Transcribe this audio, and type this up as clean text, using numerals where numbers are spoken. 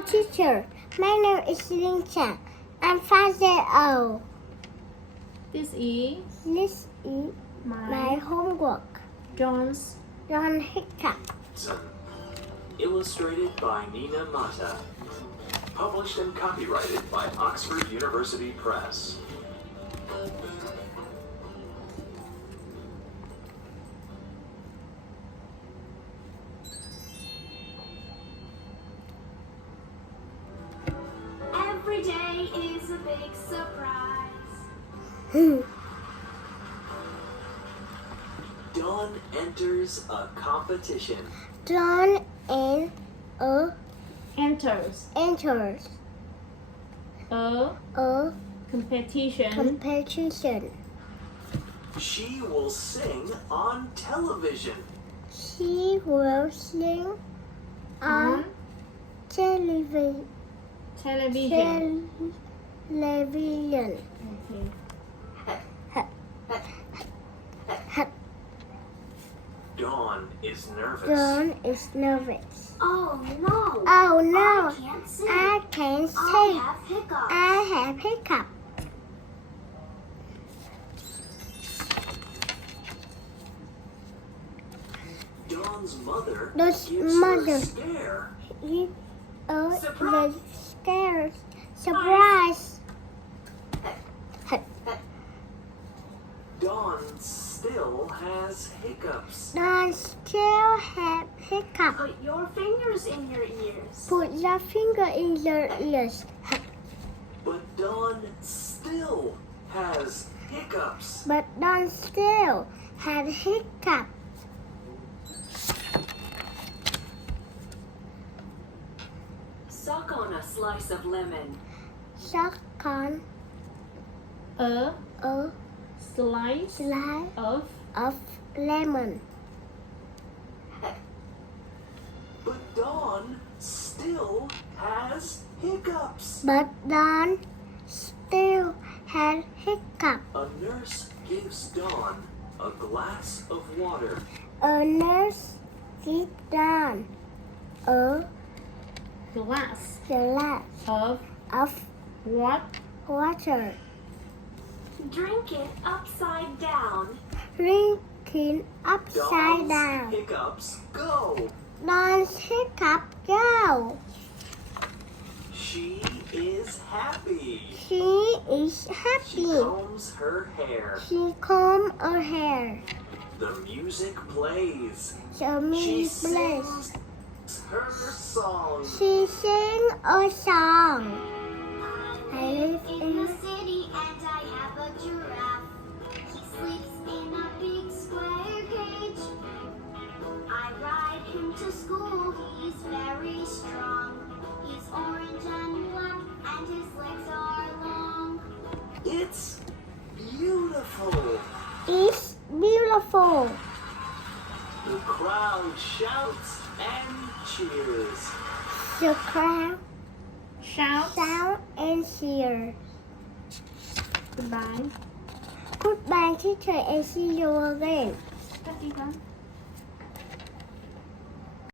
Hello, teacher. My name is Linh Trang. I'm 5 years old. This is This is my homework. John Hiccups. Illustrated by Nina Mata. Published and copyrighted by Oxford University Press. Every day is a big surprise. Dawn enters a competition. Dawn enters enters a a competition. competition. She will sing on television. She will sing on television. Television. Television. Okay. Dawn is nervous. Dawn is nervous. Oh no! Oh no! I can't sing. I can't I sing. have hiccups. I have hiccups. Dawn's mother Dawn's gives mother. her a scare. Surprise. The stairs. Surprise. Dawn still has hiccups. Dawn still have hiccups. Put your fingers in your ears. Put your finger in your ears. But Dawn still has hiccups. But Dawn still had hiccups. Suck on a slice of lemon. Suck on A a slice slice of of lemon. But Dawn still has hiccups. But Dawn still had hiccups. A nurse gives Dawn a glass of water. A nurse gives Dawn a glass glass of of what? water. Drink it upside down. Drinking upside Dawn's down. hiccups go. Dawn's hiccup go. She is happy. She is She happy. combs her hair. She combs her hair. The music plays. The She music plays. sings her song. She sings a song. I live In the city and I have a giraffe. He sleeps in a big square cage. I ride him to school. He's very strong. He's orange and black and his legs are long. It's beautiful. It's beautiful. The crowd shouts and cheers. The crowd Shout. sound and cheer. Goodbye. Goodbye, teacher, and see you again. Tắt đi con.